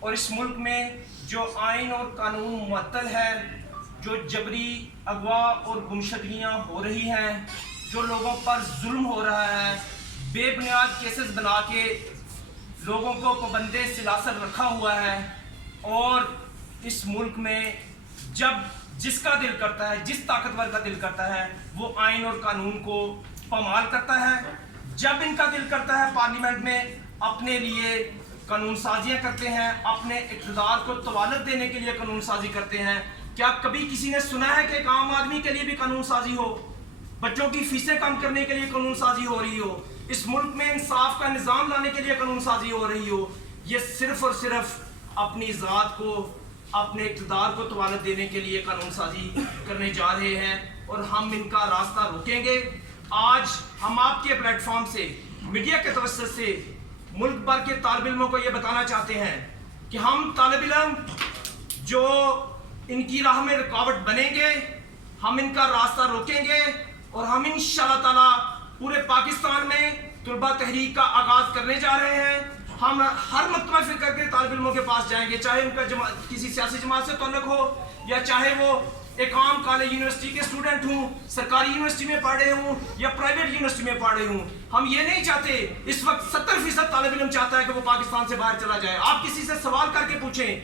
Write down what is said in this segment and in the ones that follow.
اور اس ملک میں جو آئین اور قانون معطل ہے، جو جبری اغوا اور گمشدگیاں ہو رہی ہیں، جو لوگوں پر ظلم ہو رہا ہے، بے بنیاد کیسز بنا کے لوگوں کو پابندِ سلاسل رکھا ہوا ہے، اور اس ملک میں جب جس کا دل کرتا ہے، جس طاقتور کا دل کرتا ہے، وہ آئین اور قانون کو پامال کرتا ہے۔ جب ان کا دل کرتا ہے پارلیمنٹ میں اپنے لیے قانون سازیاں کرتے ہیں، اپنے اقتدار کو طوالت دینے کے لیے قانون سازی کرتے ہیں۔ کیا کبھی کسی نے سنا ہے کہ ایک عام آدمی کے لیے بھی قانون سازی ہو، بچوں کی فیسیں کم کرنے کے لیے قانون سازی ہو رہی ہو، اس ملک میں انصاف کا نظام لانے کے لیے قانون سازی ہو رہی ہو؟ یہ صرف اور صرف اپنی ذات کو، اپنے اقتدار کو طوالت دینے کے لیے قانون سازی کرنے جا رہے ہیں، اور ہم ان کا راستہ روکیں گے۔ آج ہم آپ کے پلیٹ فارم سے، میڈیا کے توسط سے ملک بھر کے طالب علموں کو یہ بتانا چاہتے ہیں کہ ہم طالب علم جو ان کی راہ میں رکاوٹ بنیں گے، ہم ان کا راستہ روکیں گے، اور ہم انشاءاللہ تعالی پورے پاکستان میں طلبہ تحریک کا آغاز کرنے جا رہے ہیں۔ ہم ہر مکتبہ فکر کے طالب علموں کے پاس جائیں گے، چاہے ان کا کسی سیاسی جماعت سے تعلق ہو، یا چاہے وہ ایک عام کالج یونیورسٹی کے اسٹوڈنٹ ہوں، سرکاری یونیورسٹی میں پڑھ رہے ہوں یا پرائیویٹ یونیورسٹی میں پڑھ رہے ہوں۔ ہم یہ نہیں چاہتے، اس وقت 70% طالب علم چاہتا ہے کہ وہ پاکستان سے باہر چلا جائے۔ آپ کسی سے سوال کر کے پوچھیں،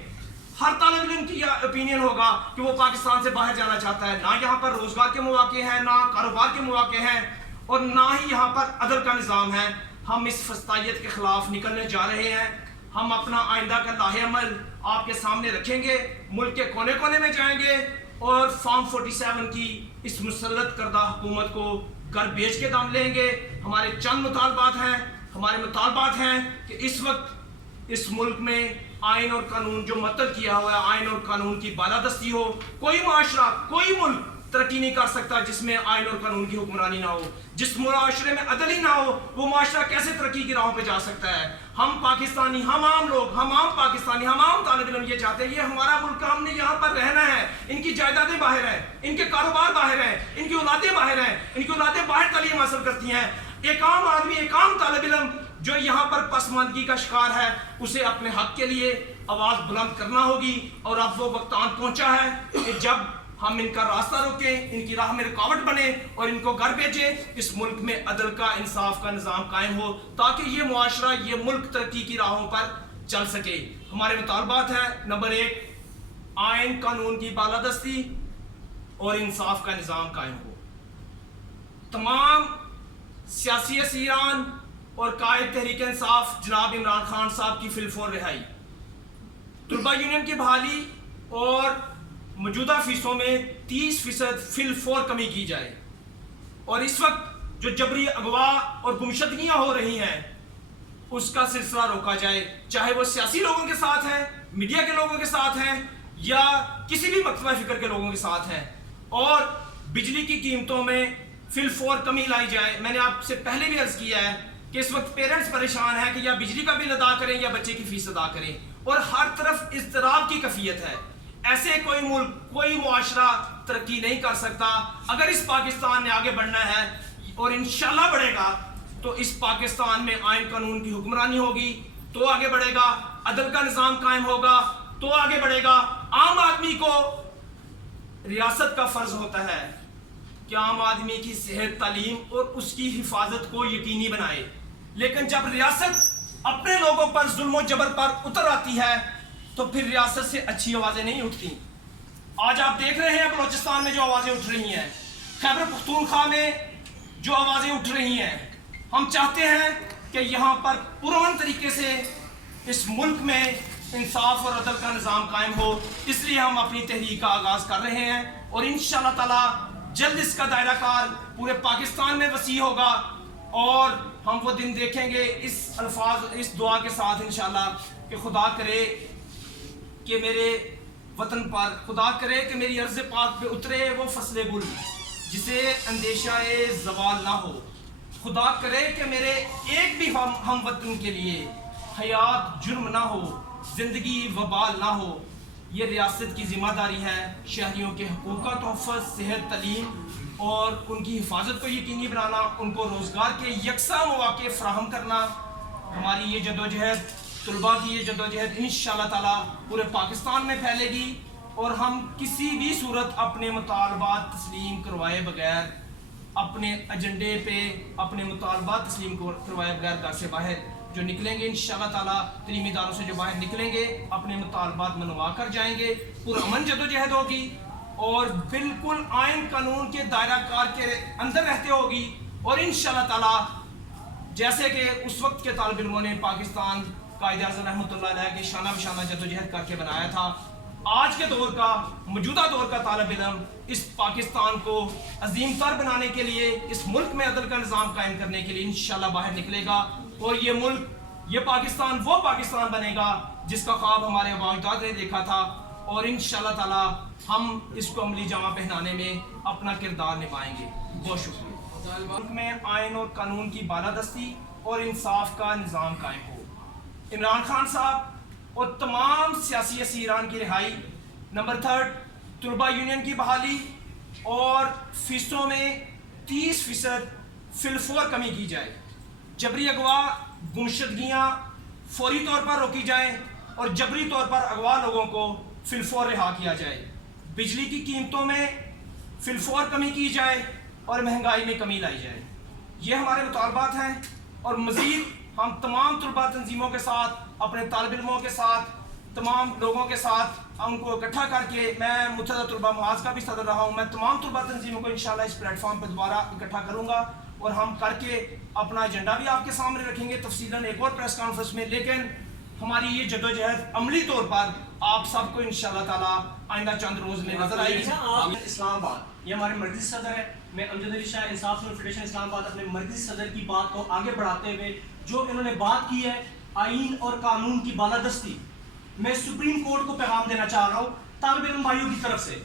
ہر طالب علم کی یہ اپینین ہوگا کہ وہ پاکستان سے باہر جانا چاہتا ہے۔ نہ یہاں پر روزگار کے مواقع ہیں، نہ کاروبار کے مواقع ہیں، اور نہ ہی یہاں پر عدل کا نظام ہے۔ ہم اس فسطائیت کے خلاف نکلنے جا رہے ہیں۔ ہم اپنا آئندہ کا لاہ عمل آپ کے سامنے رکھیں گے، ملک کے کونے کونے میں جائیں گے، اور فارم 47 کی اس مسلط کردہ حکومت کو گھر بیچ کے دم لیں گے۔ ہمارے چند مطالبات ہیں کہ اس وقت اس ملک میں آئین اور قانون جو معطل کیا ہوا ہے، آئین اور قانون کی بالادستی ہو۔ کوئی معاشرہ، کوئی ملک ترقی نہیں کر سکتا جس میں آئین اور قانون کی حکمرانی نہ ہو۔ جس معاشرے میں عدل ہی نہ ہو، وہ معاشرہ کیسے ترقی کی راہوں پہ جا سکتا ہے؟ ہم پاکستانی، ہم عام لوگ، ہم عام پاکستانی، ہم عام طالب علم یہ چاہتے ہیں، یہ ہمارا ملک، ہم نے یہاں پر رہنا ہے۔ ان کی جائیدادیں باہر ہیں، ان کے کاروبار باہر ہیں، ان کی اولادیں باہر ہیں، ان کی اولادیں باہر تعلیم حاصل کرتی ہیں۔ ایک عام آدمی، ایک عام طالب علم جو یہاں پر پسماندگی کا شکار ہے، اسے اپنے حق کے لیے آواز بلند کرنا ہوگی۔ اور اب وہ وقت آن پہنچا ہے کہ جب ہم ان کا راستہ روکیں، ان کی راہ میں رکاوٹ بنے، اور ان کو گھر بھیجیں، اس ملک میں عدل کا، انصاف کا نظام قائم ہو، تاکہ یہ معاشرہ، یہ ملک ترقی کی راہوں پر چل سکے۔ ہمارے مطالبات ہیں: نمبر 1، آئین قانون کی بالادستی اور انصاف کا نظام قائم ہو۔ تمام سیاسی اسیران اور قائد تحریک انصاف جناب عمران خان صاحب کی فی الفور رہائی، طلبہ یونین کی بحالی، اور موجودہ فیسوں میں 30% فی الفور کمی کی جائے، اور اس وقت جو جبری اغوا اور گمشدگیاں ہو رہی ہیں اس کا سلسلہ روکا جائے، چاہے وہ سیاسی لوگوں کے ساتھ ہیں، میڈیا کے لوگوں کے ساتھ ہیں، یا کسی بھی مکتبہ فکر کے لوگوں کے ساتھ ہیں۔ اور بجلی کی قیمتوں میں فی الفور کمی لائی جائے۔ میں نے آپ سے پہلے بھی عرض کیا ہے کہ اس وقت پیرنٹس پریشان ہیں کہ یا بجلی کا بل ادا کریں یا بچے کی فیس ادا کریں، اور ہر طرف اضطراب کی کیفیت ہے۔ ایسے کوئی ملک، کوئی معاشرہ ترقی نہیں کر سکتا۔ اگر اس پاکستان نے آگے بڑھنا ہے، اور انشاءاللہ بڑھے گا، تو اس پاکستان میں آئین قانون کی حکمرانی ہوگی تو آگے بڑھے گا، عدل کا نظام قائم ہوگا تو آگے بڑھے گا۔ عام آدمی کو ریاست کا فرض ہوتا ہے کہ عام آدمی کی صحت، تعلیم اور اس کی حفاظت کو یقینی بنائے، لیکن جب ریاست اپنے لوگوں پر ظلم و جبر پر اتر آتی ہے تو پھر ریاست سے اچھی آوازیں نہیں اٹھتی۔ آج آپ دیکھ رہے ہیں بلوچستان میں جو آوازیں اٹھ رہی ہیں، خیبر پختونخوا میں جو آوازیں اٹھ رہی ہیں، ہم چاہتے ہیں کہ یہاں پر پرامن طریقے سے اس ملک میں انصاف اور عدل کا نظام قائم ہو۔ اس لیے ہم اپنی تحریک کا آغاز کر رہے ہیں، اور انشاءاللہ تعالی جلد اس کا دائرہ کار پورے پاکستان میں وسیع ہوگا، اور ہم وہ دن دیکھیں گے اس الفاظ، اس دعا کے ساتھ انشاءاللہ کہ خدا کرے کہ میرے وطن پر، خدا کرے کہ میری عرض پاک پہ اترے وہ فصل گل جسے اندیشہ زوال نہ ہو، خدا کرے کہ میرے ایک بھی ہم وطن کے لیے حیات جرم نہ ہو، زندگی وبال نہ ہو۔ یہ ریاست کی ذمہ داری ہے شہریوں کے حقوق کا تحفظ، صحت، تعلیم اور ان کی حفاظت کو یقینی بنانا، ان کو روزگار کے یکساں مواقع فراہم کرنا۔ ہماری یہ جدوجہد طلباء کی یہ جدوجہد انشاءاللہ تعالیٰ پورے پاکستان میں پھیلے گی اور ہم کسی بھی صورت اپنے مطالبات تسلیم کروائے بغیر اپنے ایجنڈے پہ اپنے مطالبات تسلیم کروائے بغیر گھر سے باہر جو نکلیں گے انشاءاللہ تعالیٰ تعلیمی اداروں سے جو باہر نکلیں گے اپنے مطالبات منوا کر جائیں گے. پرامن جدوجہد ہوگی اور بالکل آئین قانون کے دائرہ کار کے اندر رہتے ہوگی اور انشاءاللہ تعالیٰ جیسے کہ اس وقت کے طالب علموں نے پاکستان قائد اعظم رحمۃ اللہ علیہ کے شانہ بشانہ جدوجہد کر کے بنایا تھا, آج کے دور کا موجودہ دور کا طالب علم اس پاکستان کو عظیم تر بنانے کے لیے, اس ملک میں عدل کا نظام قائم کرنے کے لیے انشاءاللہ باہر نکلے گا اور یہ ملک, یہ پاکستان وہ پاکستان بنے گا جس کا خواب ہمارے آباء و اجداد نے دیکھا تھا اور انشاءاللہ تعالیٰ ہم اس کو عملی جامہ پہنانے میں اپنا کردار نبھائیں گے. بہت شکریہ. ملک میں آئین اور قانون کی بالادستی اور انصاف کا نظام قائم ہو. عمران خان صاحب اور تمام سیاسی اسیران کی رہائی. نمبر 3 طلباء یونین کی بحالی اور فیسوں میں 30% فی الفور کمی کی جائے. جبری اغوا گمشدگیاں فوری طور پر روکی جائیں اور جبری طور پر اغوا لوگوں کو فی الفور رہا کیا جائے. بجلی کی قیمتوں میں فی الفور کمی کی جائے اور مہنگائی میں کمی لائی جائے. یہ ہمارے مطالبات ہیں اور مزید ہم تمام طلباء تنظیموں کے ساتھ, اپنے طالب علموں کے ساتھ, تمام لوگوں کے ساتھ ان کو اکٹھا کر کے, میں متحدہ طلباء محاذ کا بھی صدر رہا ہوں, میں تمام طلباء تنظیموں کو انشاءاللہ اس پلیٹ فارم پہ دوبارہ اکٹھا کروں گا اور ہم کر کے اپنا ایجنڈا بھی آپ کے سامنے رکھیں گے تفصیلاً ایک اور پریس کانفرنس میں. لیکن ہماری یہ جدوجہد عملی طور پر آپ سب کو انشاءاللہ تعالیٰ آئندہ چند روز میں نظر آئے گی. اسلام آباد یہ ہمارے مرکزی صدر ہے, میں امجد علی شاہ انصاف فیڈریشن اسلام آباد اپنے مرکزی صدر کی بات کو آگے بڑھاتے ہوئے جو انہوں نے بات کی ہے آئین اور قانون کی بالادستی, میں سپریم کورٹ کو پیغام دینا چاہ رہا ہوں طالب علم بھائیوں کی طرف سے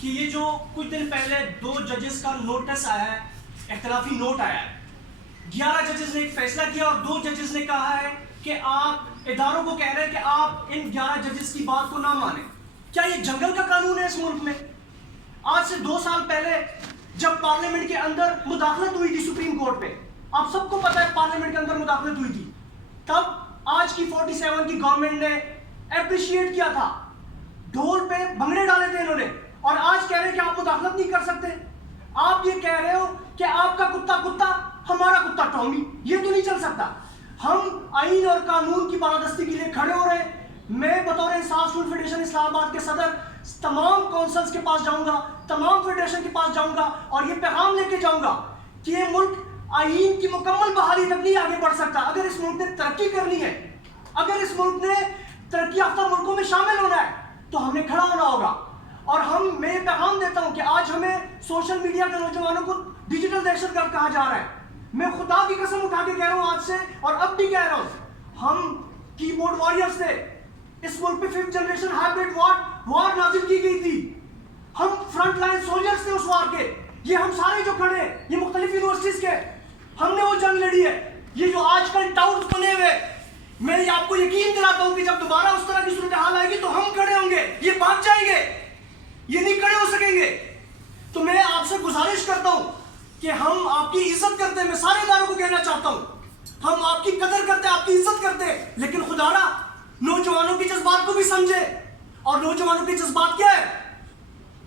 کہ یہ جو کچھ دن پہلے 2 ججز کا نوٹس آیا ہے, اختلافی نوٹ آیا ہے, 11 ججز نے ایک فیصلہ کیا اور 2 ججز نے کہا ہے کہ آپ اداروں کو کہہ رہے ہیں کہ آپ ان 11 ججز کی بات کو نہ مانیں. کیا یہ جنگل کا قانون ہے اس ملک میں؟ آج سے 2 سال پہلے جب پارلیمنٹ کے اندر مداخلت ہوئی تھی سپریم کورٹ پہ, آپ سب کو پتا ہے پارلیمنٹ کے اندر مداخلت ہوئی تھی, تب آج کی 47 کی گورنمنٹ نے اپریشیٹ کیا تھا, ڈھول پہ بھنگڑے ڈالے تھے انہوں نے, اور آج کہہ رہے ہیں کہ آپ مداخلت نہیں کر سکتے. آپ یہ کہہ رہے ہو کہ آپ کا کتا ہمارا کتا ٹامی, یہ تو نہیں چل سکتا. ہم آئین اور قانون کی بالادستی کے لیے کھڑے ہو رہے ہیں. میں بطور انصاف اسٹوڈنٹ فیڈریشن اسلام آباد کے صدر تمام کونسلز کے پاس جاؤں گا, تمام فیڈریشن کے پاس جاؤں گا اور یہ پیغام لے کے جاؤں گا کہ یہ ملک آئین کی مکمل بحالی تک نہیں آگے بڑھ سکتا. اگر اس ملک نے ترقی کرنی ہے, اگر اس ملک نے ترقی یافتہ ملکوں میں شامل ہونا ہے تو ہمیں کھڑا ہونا ہوگا. اور میں پیغام دیتا ہوں کہ آج ہمیں سوشل میڈیا کے نوجوانوں کو ڈیجیٹل دہشت گرد کہا جا رہا ہے. میں خدا کی قسم اٹھا کے کہہ رہا ہوں آج سے, اور اب بھی کہہ رہا ہوں, ہم کی بورڈ واریئرز تھے. اس ملک پہ 5th جنریشن ہائبرڈ وار نازل کی گئی تھی. ہم فرنٹ لائن سولجرز تھے اس وار کے. یہ ہم سارے جو کھڑے ہیں یہ مختلف یونیورسٹیز کے, ہم نے وہ جنگ لڑی ہے. یہ جو آج کل ٹاؤٹ بنے ہوئے, میں آپ کو یقین دلاتا ہوں کہ جب دوبارہ اس طرح کی صورتحال آئے گی تو ہم کھڑے ہوں گے, یہ بھاگ جائیں گے, یہ نہیں کھڑے ہو سکیں گے. تو میں آپ سے گزارش کرتا ہوں کہ ہم آپ کی عزت کرتے ہیں. میں سارے اداروں کو کہنا چاہتا ہوں ہم آپ کی قدر کرتے ہیں, آپ کی عزت کرتے ہیں, لیکن خدا را نوجوانوں کے جذبات کو بھی سمجھے. اور نوجوانوں کے جذبات کیا ہے؟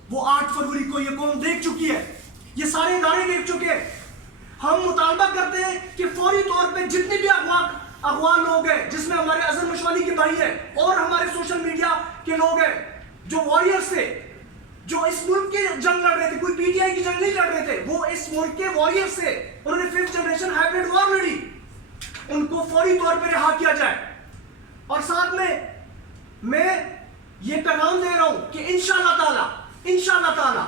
وہ 8 فروری کو یہ قوم دیکھ چکی ہے, یہ سارے ادارے دیکھ چکے ہیں. ہم مطالبہ کرتے ہیں کہ فوری طور پہ جتنے بھی اغوا لوگ ہیں, جس میں ہمارے اظہر مشوالی کے بھائی ہیں اور ہمارے سوشل میڈیا کے لوگ ہیں جو واریئرز تھے, جو اس ملک کے جنگ لڑ رہے تھے, کوئی پی ٹی آئی کی جنگ نہیں لڑ رہے تھے, وہ اس ملک کے واریئرز تھے, انہوں نے 5th جنریشن ہائبرڈ وار لڑی, ان کو فوری طور پہ رہا کیا جائے. اور ساتھ میں یہ پیغام دے رہا ہوں کہ انشاءاللہ تعالی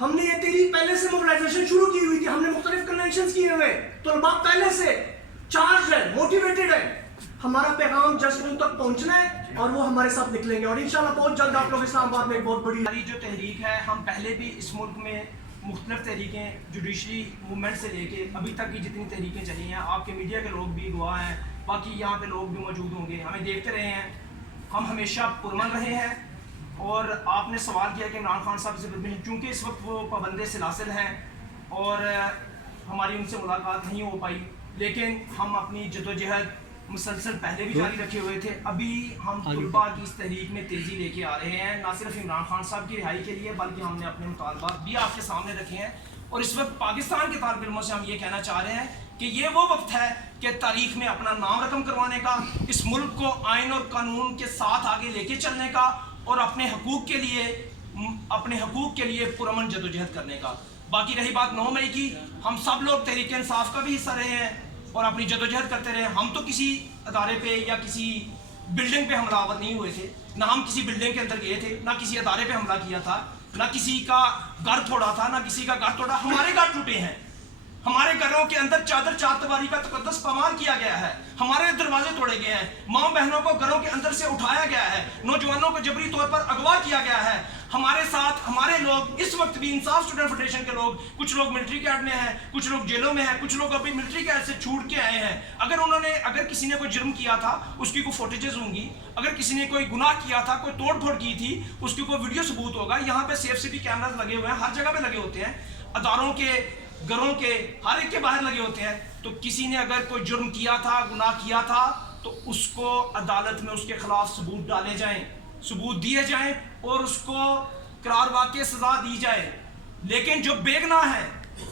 ہم نے یہ تحریک پہلے سے موبلائزیشن شروع کی ہوئی تھی, ہم نے مختلف کنونشنز کیے ہوئے, طلباء پہلے سے چارج ہے, موٹیویٹڈ ہے. ہمارا پیغام جسٹ ان تک پہنچنا ہے اور وہ ہمارے ساتھ نکلیں گے, اور انشاءاللہ بہت جلد آپ لوگ اسلام آباد میں ایک بہت بڑی ہماری جو تحریک ہے, ہم پہلے بھی اس ملک میں مختلف تحریکیں جوڈیشری موومنٹ سے لے کے ابھی تک کی جتنی تحریکیں چلی ہیں, آپ کے میڈیا کے لوگ بھی گواہ ہیں, باقی یہاں پہ لوگ بھی موجود ہوں گے, ہمیں دیکھتے رہے ہیں. ہم ہمیشہ پرمن رہے ہیں. اور آپ نے سوال کیا کہ عمران خان صاحب سے چونکہ اس وقت وہ پابند سلاسل ہیں اور ہماری ان سے ملاقات نہیں ہو پائی, لیکن ہم اپنی جدوجہد مسلسل پہلے بھی جاری رکھے ہوئے تھے. ابھی ہم طلباء کی اس تحریک میں تیزی لے کے آ رہے ہیں, نہ صرف عمران خان صاحب کی رہائی کے لیے بلکہ ہم نے اپنے مطالبات بھی آپ کے سامنے رکھے ہیں. اور اس وقت پاکستان کے طالب علموں سے ہم یہ کہنا چاہ رہے ہیں کہ یہ وہ وقت ہے کہ تاریخ میں اپنا نام رقم کروانے کا, اس ملک کو آئین اور قانون کے ساتھ آگے لے کے چلنے کا اور اپنے حقوق کے لیے پرامن جدوجہد کرنے کا. باقی رہی بات 9 مئی کی, ہم سب لوگ تحریک انصاف کا بھی حصہ رہے ہیں اور اپنی جدوجہد کرتے رہے. ہم تو کسی ادارے پہ یا کسی بلڈنگ پہ حملہ آور نہیں ہوئے تھے, نہ ہم کسی بلڈنگ کے اندر گئے تھے, نہ کسی ادارے پہ حملہ کیا تھا, نہ کسی کا گھر توڑا تھا, نہ کسی کا گھر توڑا. ہمارے گھر ٹوٹے ہیں, ہمارے گھروں کے اندر چادر چارتواری کا تقدس پامال کیا گیا ہے, ہمارے دروازے توڑے گئے ہیں, ماں بہنوں کو گھروں کے اندر سے اٹھایا گیا ہے, نوجوانوں کو جبری طور پر اغوا کیا گیا ہے. ہمارے ساتھ ہمارے لوگ اس وقت بھی انصاف اسٹوڈنٹ فیڈریشن کے لوگ, کچھ لوگ ملٹری کیڈ میں ہیں, کچھ لوگ جیلوں میں ہیں, کچھ لوگ ابھی ملٹری کیڈ سے چھوٹ کے آئے ہیں. اگر کسی نے کوئی جرم کیا تھا اس کی کوئی فوٹیجز ہوں گی, اگر کسی نے کوئی گناہ کیا تھا, کوئی توڑ پھوڑ کی تھی, اس کی کوئی ویڈیو ثبوت ہوگا. یہاں پہ سیف سٹی کیمراز لگے ہوئے ہیں, ہر جگہ پہ لگے ہوتے ہیں, اداروں کے, گھروں کے, ہر ایک کے باہر لگے ہوتے ہیں. تو کسی نے اگر کوئی جرم کیا تھا, گناہ کیا تھا, تو اس کو عدالت میں اس کے خلاف ثبوت ڈالے جائیں, ثبوت دیے جائیں اور اس کو قرار واقع سزا دی جائے. لیکن جو بے گناہ ہیں,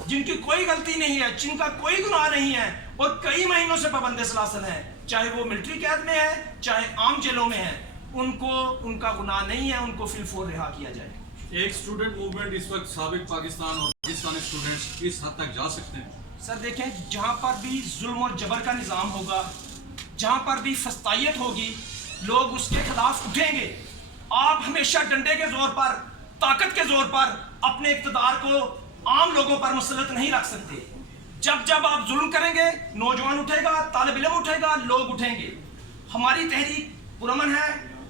جن کی کوئی غلطی نہیں ہے, جن کا کوئی گناہ نہیں ہے اور کئی مہینوں سے پابند سلاسل ہیں, چاہے وہ ملٹری قید میں ہے, چاہے عام جیلوں میں ہیں, ان کا گناہ نہیں ہے, ان کو فی الفور رہا کیا جائے. ایک اسٹوڈنٹ موومنٹ اس وقت سابق پاکستان اور پاکستانی اسٹوڈنٹس اس حد تک جا سکتے ہیں؟ سر دیکھیں, جہاں پر بھی ظلم اور جبر کا نظام ہوگا, جہاں پر بھی فسطائیت ہوگی, لوگ اس کے خلاف اٹھیں گے. آپ ہمیشہ ڈنڈے کے زور پر, طاقت کے زور پر اپنے اقتدار کو عام لوگوں پر مسلط نہیں رکھ سکتے. جب آپ ظلم کریں گے, نوجوان اٹھے گا, طالب علم اٹھے گا, لوگ اٹھیں گے. ہماری تحریک پرامن ہے,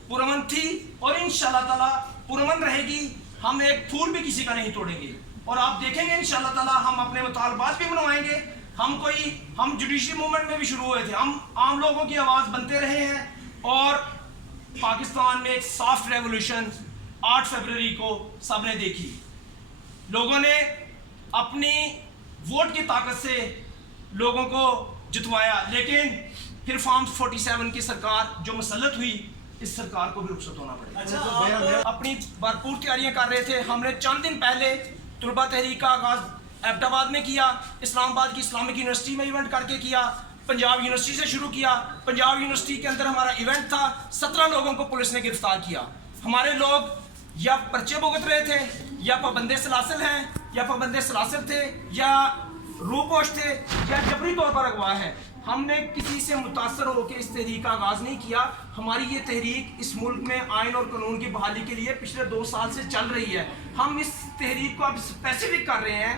پرامن تھی اور انشاءاللہ تعالی پرامن رہے گی. ہم ایک پھول بھی کسی کا نہیں توڑیں گے اور آپ دیکھیں گے انشاءاللہ تعالی ہم اپنے مطالبات بھی منوائیں گے. ہم جوڈیشل موومنٹ میں بھی شروع ہوئے تھے, ہم عام لوگوں کی آواز بنتے رہے ہیں اور پاکستان میں ایک سافٹ ریولوشن 8 فروری کو سب نے دیکھی. لوگوں نے اپنی ووٹ کی طاقت سے لوگوں کو جتوایا, لیکن پھر فارم 47 کی سرکار جو مسلط ہوئی, اس سرکار کو بھی رخصت ہونا پڑے. اپنی بھرپور تیاریاں کر رہے تھے. ہم نے چند دن پہلے طلباء تحریک کا آغاز ایبٹ آباد میں کیا, اسلام آباد کی اسلامک یونیورسٹی میں ایونٹ کر کے کیا, پنجاب یونیورسٹی سے شروع کیا. پنجاب یونیورسٹی کے اندر ہمارا ایونٹ تھا, 17 لوگوں کو پولیس نے گرفتار کیا. ہمارے لوگ یا پرچے بھگت رہے تھے, یا پابند سلاسل ہیں, یا پابند سلاسل تھے, یا روپوش تھے, یا جبری طور پر اغوا ہے. ہم نے کسی سے متاثر ہو کے اس تحریک کا آغاز نہیں کیا. ہماری یہ تحریک اس ملک میں آئین اور قانون کی بحالی کے لیے پچھلے 2 سال سے چل رہی ہے. ہم اس تحریک کو اب اسپیسیفک کر رہے ہیں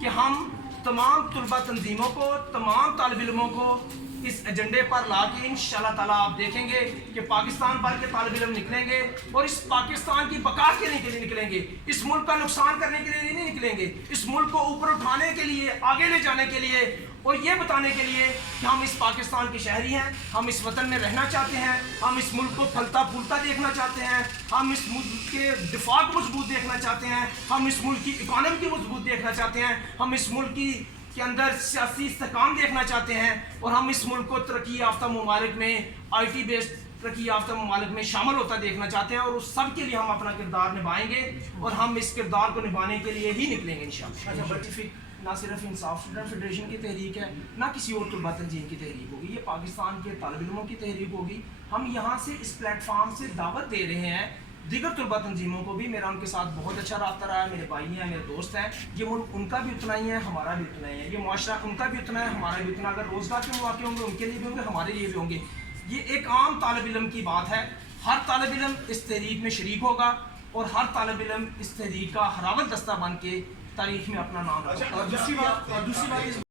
کہ ہم تمام طلباء تنظیموں کو, تمام طالب علموں کو اس ایجنڈے پر لا کے انشاءاللہ تعالیٰ آپ دیکھیں گے کہ پاکستان بھر کے طالب علم نکلیں گے اور اس پاکستان کی بقا کے لیے نکلیں گے. اس ملک کا نقصان کرنے کے لیے نہیں نکلیں گے, اس ملک کو اوپر اٹھانے کے لیے, آگے لے جانے کے لیے اور یہ بتانے کے لیے کہ ہم اس پاکستان کے شہری ہیں, ہم اس وطن میں رہنا چاہتے ہیں, ہم اس ملک کو پھلتا پھولتا دیکھنا چاہتے ہیں, ہم اس ملک کے دفاع کو مضبوط دیکھنا چاہتے ہیں, ہم اس ملک کی اکانومی کی مضبوط دیکھنا چاہتے ہیں, ہم اس ملک کے اندر سیاسی استحکام دیکھنا چاہتے ہیں, اور ہم اس ملک کو ترقی یافتہ ممالک میں, آئی ٹی بیسڈ ترقی یافتہ ممالک میں شامل ہوتا دیکھنا چاہتے ہیں. اور اس سب کے لیے ہم اپنا کردار نبھائیں گے اور ہم اس کردار کو نبھانے کے لیے ہی نکلیں گے انشاءاللہ. نہ صرف انصاف اسٹوڈنٹ فیڈریشن کی تحریک ہے, نہ کسی اور طلباء تنظیم کی تحریک ہوگی, یہ پاکستان کے طالب علموں کی تحریک ہوگی. ہم یہاں سے اس پلیٹ فارم سے دعوت دے رہے ہیں دیگر طلباء تنظیموں کو بھی. میرا ان کے ساتھ بہت اچھا رابطہ رہا ہے, میرے بھائی ہیں, میرے دوست ہیں. یہ ملک ان کا بھی اتنا ہی ہے, ہمارا بھی اتنا ہی ہے. یہ معاشرہ ان کا بھی اتنا ہے, ہمارا بھی اتنا. اگر روزگار کے مواقع ہوں گے ان کے لیے بھی ہوں گے, ہمارے لیے بھی ہوں گے. یہ ایک عام طالب علم کی بات ہے. ہر طالب علم اس تحریک میں شریک ہوگا اور ہر طالب علم اس تحریک کا ہراول دستہ بن کے تاریخ میں اپنا نام رکھے گا. اور دوسری بات